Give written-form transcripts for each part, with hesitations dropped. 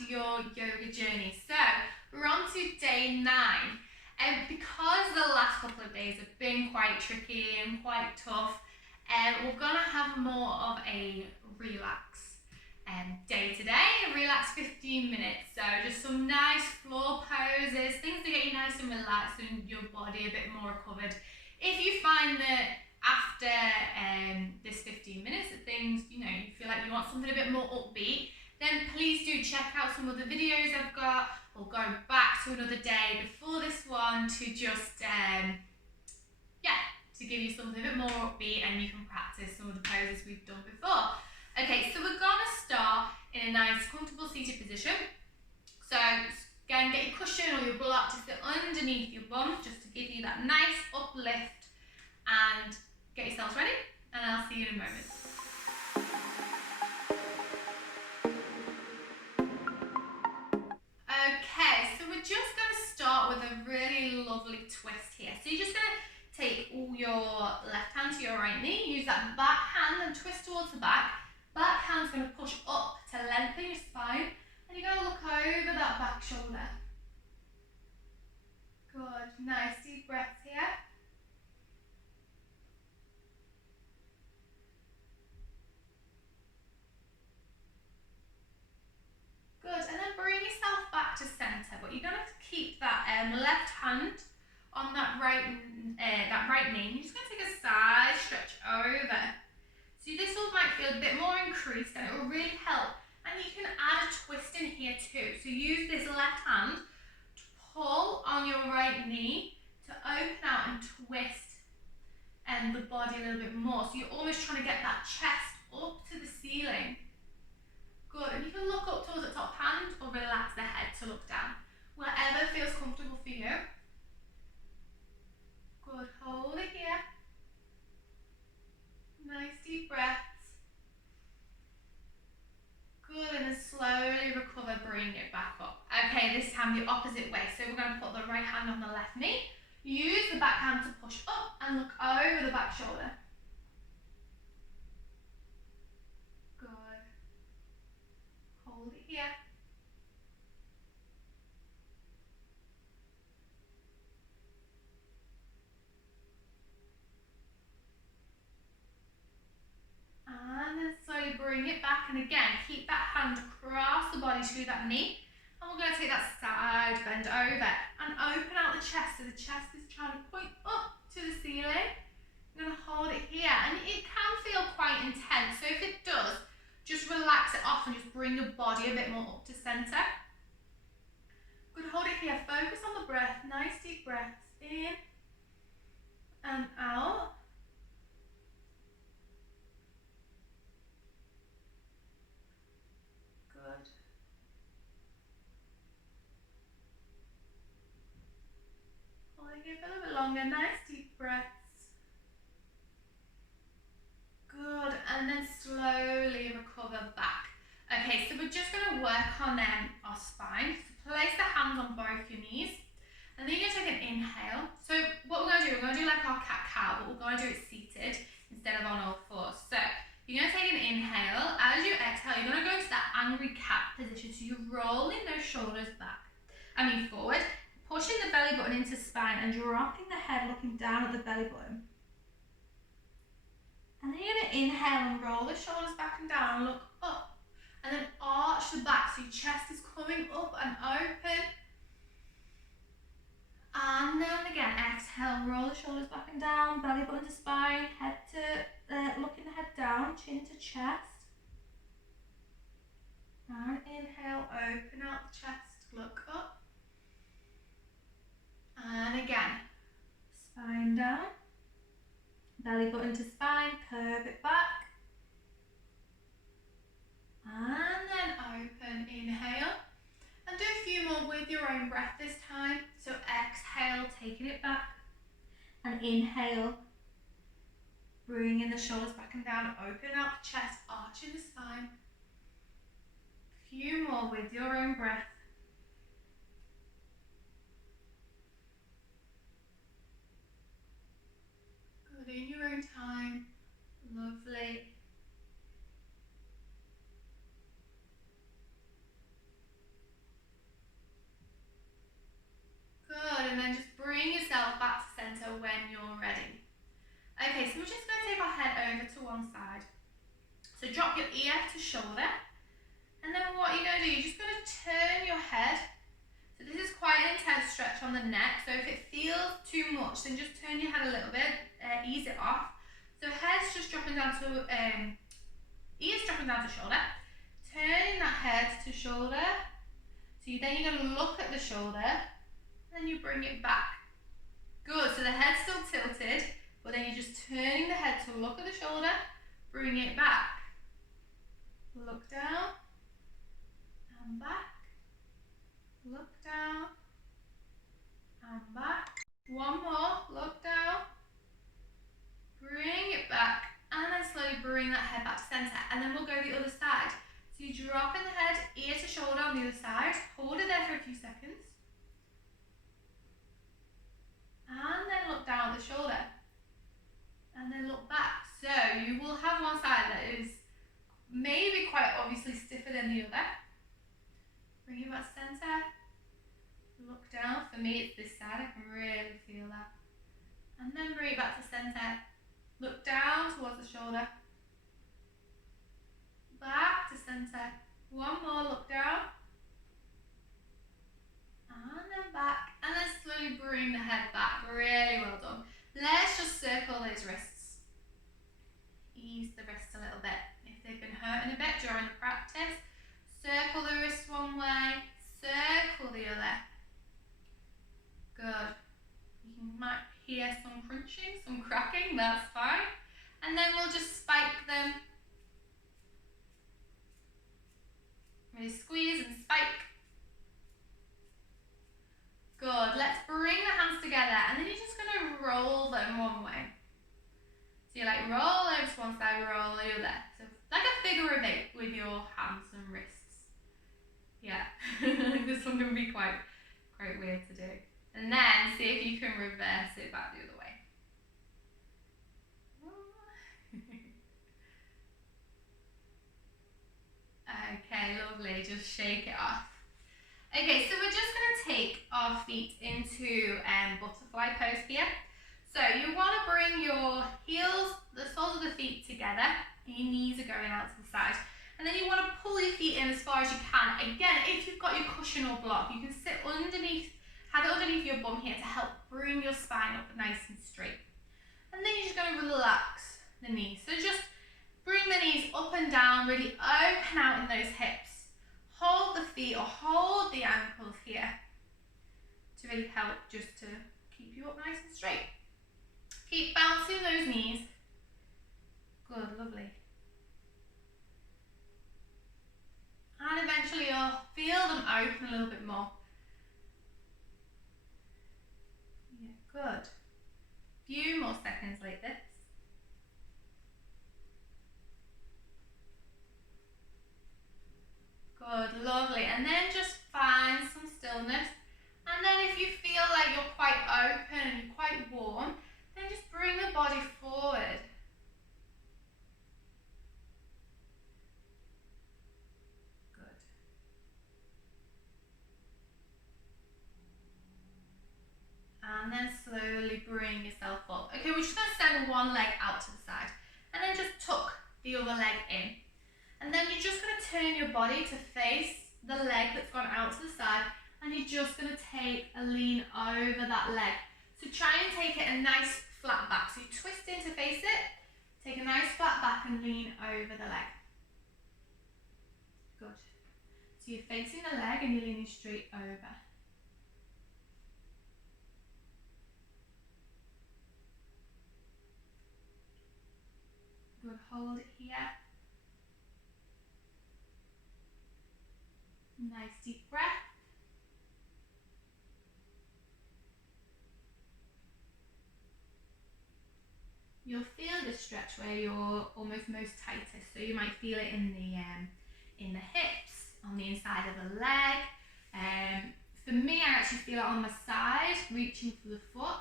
to your yoga journey. So we're on to day 9. And because the last couple of days have been quite tricky and quite tough, we're gonna have more of a relax day today, a relax 15 minutes. So just some nice floor poses, things to get you nice and relaxed and your body a bit more recovered. If you find that after this 15 minutes that things, you feel like you want something a bit more upbeat, then please do check out some of the videos I've got, or go back to another day before this one to just, to give you something a bit more upbeat and you can practice some of the poses we've done before. Okay, so we're gonna start in a nice comfortable seated position. So again, get your cushion or your block to sit underneath your bum just to give you that nice uplift, and get yourselves ready and I'll see you in a moment. Okay, so we're just going to start with a really lovely twist here. So you're just going to take all your left hand to your right knee, use that back hand and twist towards the back. Back hand's going to push up to lengthen your spine, and you're going to look over that back shoulder. Good, nice deep breaths here. Good, and then bring yourself back to centre, but you're going to keep that left hand on that right knee. You're just going to take a side stretch over. So this one might feel a bit more increased and it will really help. And you can add a twist in here too. So use this left hand to pull on your right knee to open out and twist the body a little bit more. So you're almost trying to get that chest up to the ceiling. Good, and you can look up towards the top hand or relax the head to look down. Whatever feels comfortable for you. Good, hold it here. Nice deep breaths. Good, and then slowly recover, bring it back up. Okay, this time the opposite way. So we're going to put the right hand on the left knee. Use the back hand to push up and look over the back shoulder. Good. Hold it here. And then slowly bring it back, and again, keep that hand across the body through that knee. And we're going to take that side bend over and open out the chest, so the chest is trying to point up to the ceiling. I'm going to hold it here, and it can feel quite intense, so if it does, just relax it off and just bring your body a bit more up to centre. Good, hold it here, focus on the breath, nice deep breaths in and out. Good. Hold it here for a little bit longer, nice deep breaths. Good, and then slowly recover back. Okay, so we're just going to work on our spine. So place the hands on both your knees, and then you're going to take an inhale. So what we're going to do, we're going to do like our cat-cow, but we're going to do it seated instead of on all fours. So you're going to take an inhale. As you exhale, you're going to go into that angry cat position. So you're rolling those shoulders forward, pushing the belly button into spine and dropping the head, looking down at the belly button. And then you're going to inhale and roll the shoulders back and down, look up, and then arch the back so your chest is coming up and open. And then again, exhale, roll the shoulders back and down, belly button to spine, head to, looking the head down, chin to chest. And inhale, open out the chest, look up. And again, spine down. Belly button to spine, curve it back. And then open, inhale. And do a few more with your own breath this time. So exhale, taking it back. And inhale, bringing the shoulders back and down, open out the chest, arching the spine. A few more with your own breath. Good, in your own time. Lovely. shoulder. And then what you're going to do, you're just going to turn your head. So this is quite an intense stretch on the neck. So if it feels too much, then just turn your head a little bit, ease it off. So head's just dropping down to, ears dropping down to shoulder. Turning that head to shoulder. So then you're going to look at the shoulder, and then you bring it back. Good, so the head's still tilted, but then you're just turning the head to look at the shoulder, bring it back. Look down, and back. Look down, and back. One more, look down, bring it back, and then slowly bring that head back to center, and then we'll go the other side. So you drop in the head, ear to shoulder on the other side, hold it there for a few seconds, and then look down at the shoulder, and then look back. So you will have one side that is maybe quite obviously stiffer than the other. Bring it back to center, look down. For me it's this side, I can really feel that. And then bring it back to center, look down towards the shoulder, back to center. One more, look down, and then back, and then slowly bring the head back. Really well done. Let's just circle those wrists. Ease the wrists a little bit. If they've been hurting a bit during the practice, circle the wrists one way, circle the other. Good. You might hear some crunching, some cracking, that's fine. And then we'll just spike them. Really squeeze and spike. Good. Let's bring the hands together, and then you're just going to roll them one way. So you like roll over to one side, roll the other. So like a figure of 8 with your hands and wrists. Yeah, this one can be quite weird to do. And then see if you can reverse it back the other way. Okay, lovely, just shake it off. Okay, so we're just going to take our feet into butterfly pose here. So you want to bring your heels, the soles of the feet together, and your knees are going out to the side. And then you want to pull your feet in as far as you can. Again, if you've got your cushion or block, you can sit underneath, have it underneath your bum here to help bring your spine up nice and straight. And then you're just going to relax the knees. So just bring the knees up and down, really open out in those hips. Hold the feet or hold the ankles here to really help just to keep you up nice and straight. Keep bouncing those knees. Good, lovely. And eventually you'll feel them open a little bit more. Yeah, good. Few more seconds like this. Good, lovely. And then just find some stillness. And then if you feel like you're quite open and you're quite warm, then just bring the body forward. Good. And then slowly bring yourself up. Okay, we're just going to send one leg out to the side. And then just tuck the other leg in. And then you're just going to turn your body to face the leg that's gone out to the side, and you're just going to take a lean over that leg. So try and take it a nice flat back. So you twist in to face it, take a nice flat back and lean over the leg. Good. So you're facing the leg and you're leaning straight over. Good, hold it here. Nice deep breath. You'll feel the stretch where you're almost most tightest. So you might feel it in the hips, on the inside of the leg. For me, I actually feel it on my side, reaching for the foot.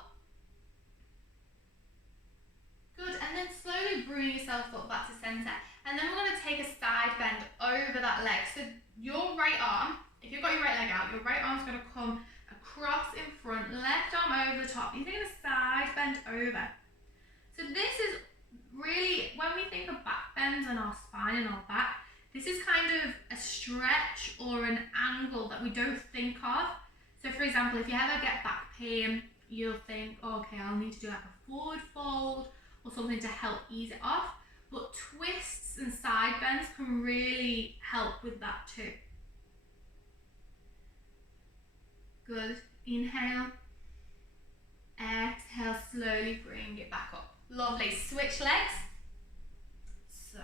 Good, and then slowly bring yourself up back to center. And then we're going to take a side bend over that leg. So your right arm, if you've got your right leg out, your right arm's going to come across in front, left arm over the top. You're taking a side bend over. So this is really, when we think of back bends on our spine and our back, this stretch or an angle that we don't think of. So for example, if you ever get back pain, you'll think, oh, okay, I'll need to do like a forward fold or something to help ease it off. But twists and side bends can really help with that too. Good. Inhale. Exhale, slowly bring it back up. Lovely. Switch legs. So,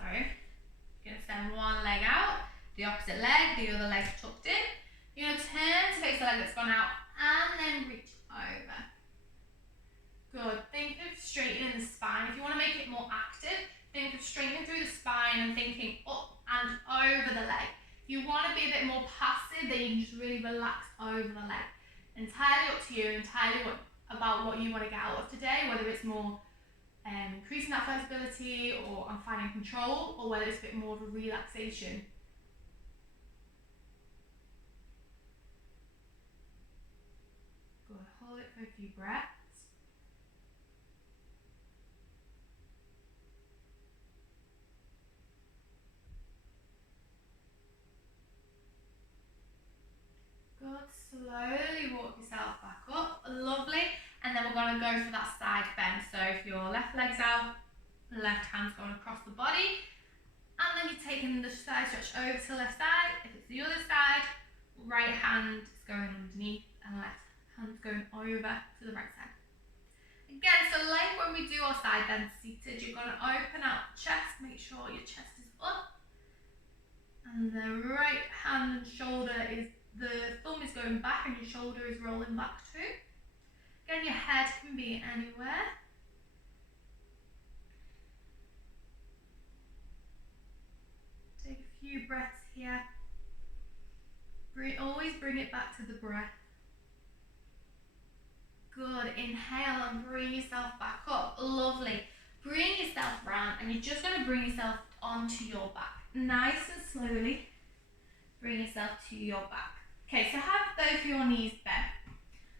you're going to send one leg out, the opposite leg, the other leg tucked in. You're going to turn to face the leg that's gone out and then reach over. Good. Think of straightening the spine. If you want to make it more active, think of straightening through the spine and thinking up and over the leg. If you want to be a bit more passive, then you can just really relax over the leg. Entirely up to you, entirely about what you want to get out of today, whether it's more increasing that flexibility or I'm finding control, or whether it's a bit more of a relaxation. Good. Hold it for a few breaths. Good. Slowly walk yourself back up. Lovely. And then we're going to go for that side bend. So if your left leg's out, left hand's going across the body, and then you're taking the side stretch over to the left side. If it's the other side, right hand is going underneath and left hand's going over to the right side. Again, so like when we do our side bend seated, you're going to open out the chest, make sure your chest is up, and the right hand and shoulder is, the thumb is going back and your shoulder is rolling back too. Again, your head can be anywhere. Take a few breaths here. Always bring it back to the breath. Good. Inhale and bring yourself back up. Lovely. Bring yourself round and you're just going to bring yourself onto your back. Nice and slowly. Bring yourself to your back. Okay, so have both your knees bent.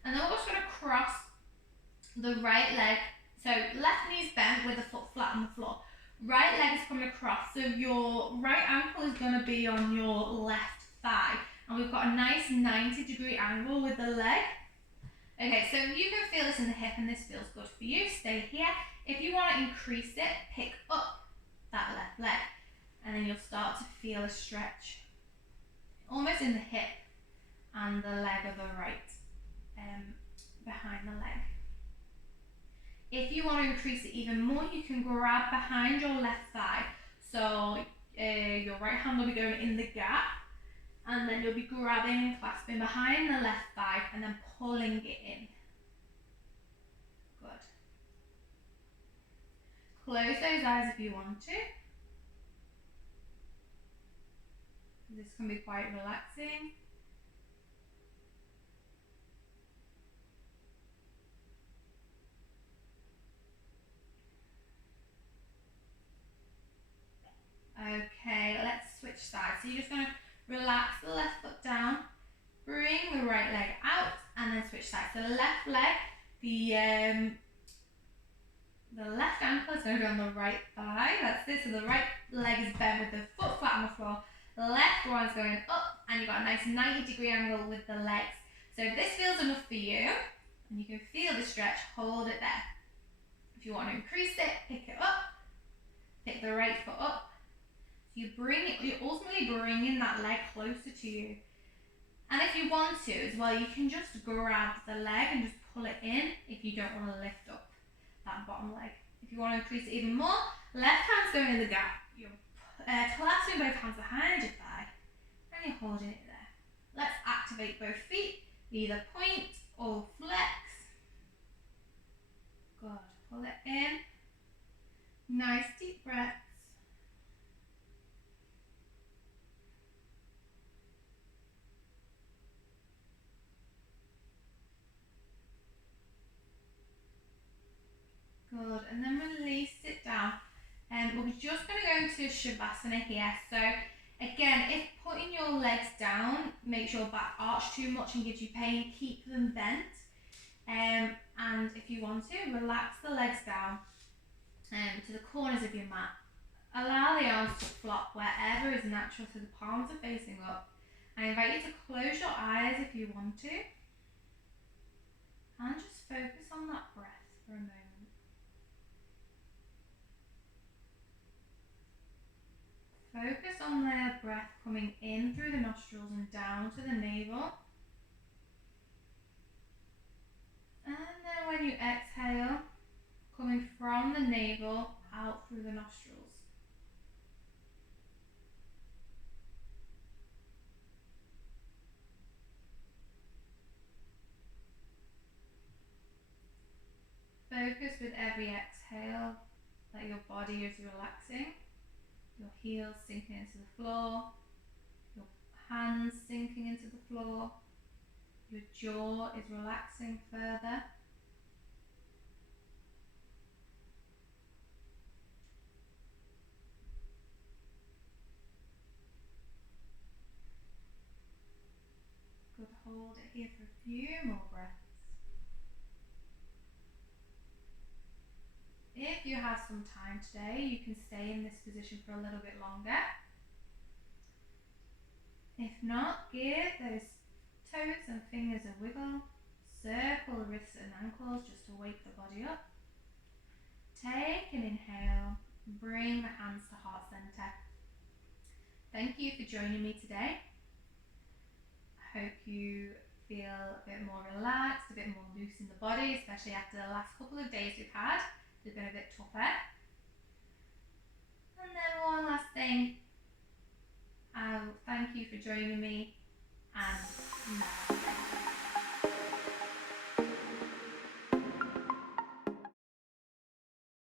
And then we're just going to cross the right leg. So left knee's bent with the foot flat on the floor. Right leg is coming across. So your right ankle is going to be on your left thigh. And we've got a nice 90-degree angle with the leg. Okay, so you can feel this in the hip and this feels good for you. Stay here. If you want to increase it, pick up that left leg. And then you'll start to feel a stretch almost in the hip and the leg of the right, behind the leg. If you want to increase it even more, you can grab behind your left thigh. So your right hand will be going in the gap, and then you'll be grabbing and clasping behind the left thigh and then pulling it in. Good. Close those eyes if you want to. This can be quite relaxing. Okay, let's switch sides. So you're just going to relax the left foot down, bring the right leg out, and then switch sides. So the left leg, the left ankle is going to be on the right thigh. That's this. So the right leg is bent with the foot flat on the floor. The left one's going up, and you've got a nice 90-degree angle with the legs. So if this feels enough for you, and you can feel the stretch, hold it there. If you want to increase it, pick it up, pick the right foot up. You bring it, you're ultimately bringing that leg closer to you. And if you want to as well, you can just grab the leg and just pull it in if you don't want to lift up that bottom leg. If you want to increase it even more, left hand's going in the gap. You're clasping both hands behind your thigh and you're holding it there. Let's activate both feet, either point or flex. Good. Pull it in. Nice deep breaths. Good, and then release it down. And we're just going to go into Shavasana here. So again, if putting your legs down makes your back arch too much and gives you pain, keep them bent. And if you want to, relax the legs down to the corners of your mat. Allow the arms to flop wherever is natural, so the palms are facing up. I invite you to close your eyes if you want to, and just focus on that breath for a moment. Focus on the breath coming in through the nostrils and down to the navel. And then when you exhale, coming from the navel out through the nostrils. Focus with every exhale that your body is relaxing, your heels sinking into the floor, your hands sinking into the floor, your jaw is relaxing further. Good, hold it here for a few more breaths. If you have some time today, you can stay in this position for a little bit longer. If not, give those toes and fingers a wiggle. Circle the wrists and ankles just to wake the body up. Take an inhale, bring the hands to heart center. Thank you for joining me today. I hope you feel a bit more relaxed, a bit more loose in the body, especially after the last couple of days we've had. They've been a bit tougher. And then one last thing, thank you for joining me